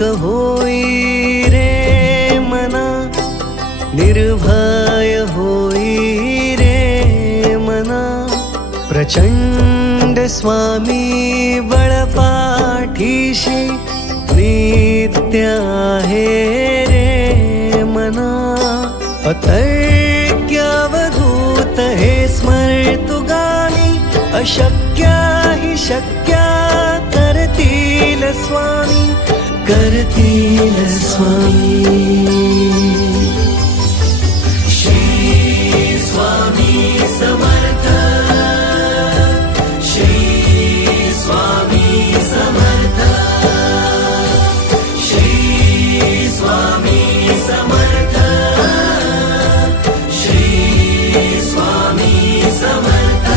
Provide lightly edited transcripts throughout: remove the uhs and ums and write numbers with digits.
एक होई रे मना, निर्भय होई रे मना। प्रचंड स्वामी बळपाठीशी नित्य आहे रे मना। अतर्क्यावधूत हे स्मर्तुगामी, अशक्या हि शक्या करतील स्वामी, करतील स्वामी। श्री स्वामी समर्थ, श्री स्वामी समर्थ, श्री स्वामी समर्थ, श्री स्वामी समर्थ।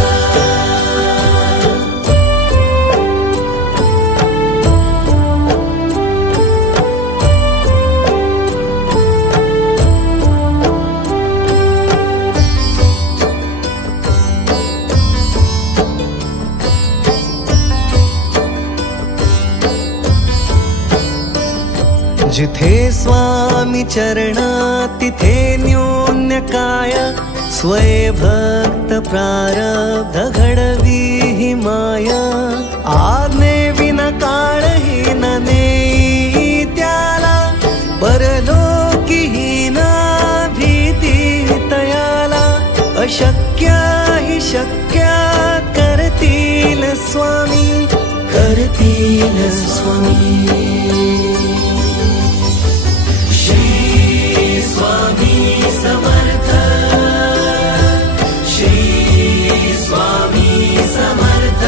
जिथे स्वामी चरणा तिथे न्यून्य काय, स्वये भक्त प्रारब्ध घडवी ही माया। आज्ञे विना काळही न नेई त्याला, परलोकी हीना भीती तयाला। अशक्या हि शक्या करतील स्वामी, करतील स्वामी। स्वामी समर्थ, श्री स्वामी समर्थ,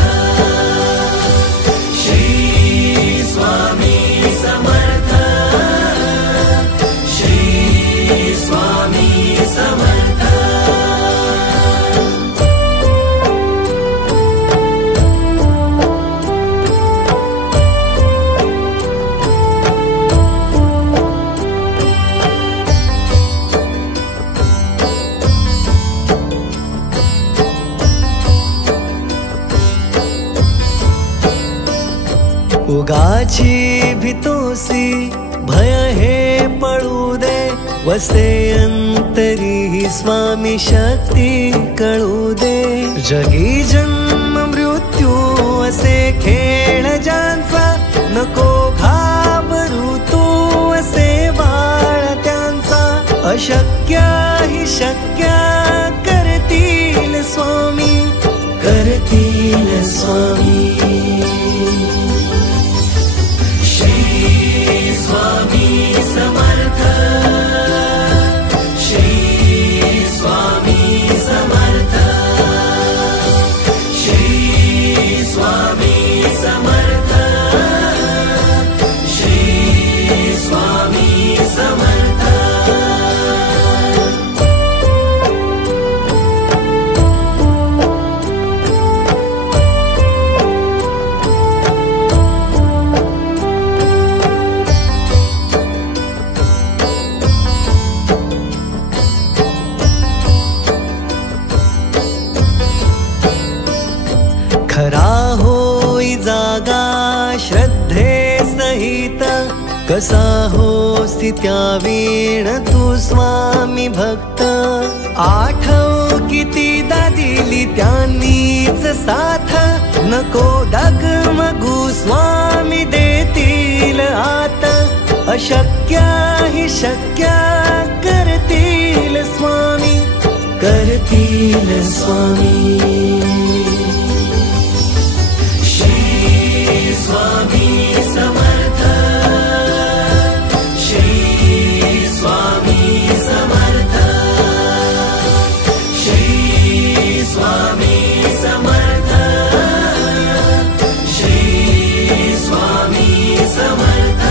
श्री स्वामी समर्थ, श्री स्वामी समर्थ। उगाची भीतोसी भय हे पळू दे, वसे अंतरी ही स्वामी शक्ती कळू दे। जगी जन्म मृत्यू असे खेळ ज्यांचा, नको घाबरू तू असे बाळ त्यांचा। अशक्या हि शक्या करतील स्वामी, करतील स्वामी। स्वामी समर्थ, श्री स्वामी समर्थ, श्री स्वामी समर्थ, श्री स्वामी समर्थ। खरा होई जागा श्रद्धे सहित, कसा होसी त्या वीण तू स्वामी भक्त। आठव कितीदा दिली त्यांनीच साथ, नको डगमगू स्वामी देतील आत। अशक्या हि शक्या करतील स्वामी, करतील स्वामी। स्वामी समर्थ, श्री स्वामी समर्थ, श्री स्वामी समर्थ, श्री स्वामी समर्थ।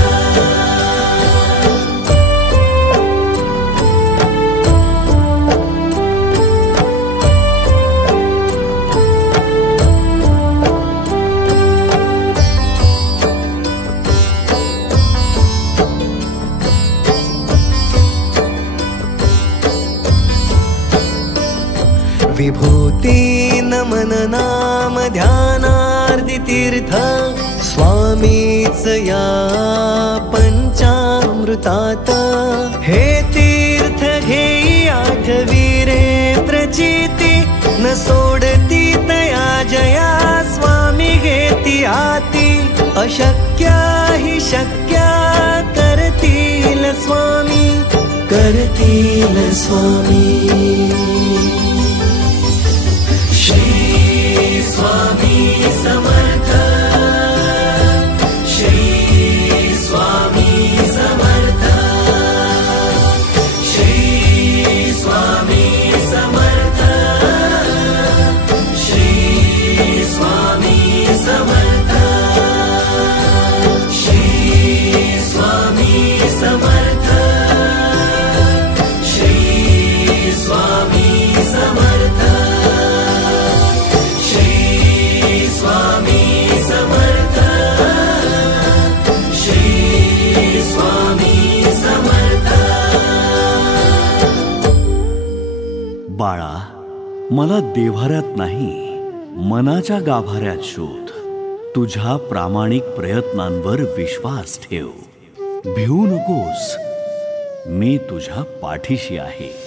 विभूती नमन नाम ध्यानार्दि तीर्थ, स्वामीच या पंचामृतात हे तीर्थ घेई आठवी रे प्रचिती न सोडती तया जया स्वामी घेती हाती अशक्या हि शक्या करतील स्वामी करतील स्वामी श्री स्वामी समर्थ श्री स्वामी समर्थ श्री स्वामी समर्थ श्री स्वामी समर्थ श्री स्वामी समर्थ श्री स्वामी समर्थ श्री स्वामी समर्थ श्री स्वामी समर्थ. बाळा, मला देव्हाऱ्यात नाही मनाच्या गाभाऱ्यात शोध. तुझ्या प्रामाणिक प्रयत्नांवर विश्वास ठेव. भिवू नकोस, मी तुझ्या पाठीशी आहे.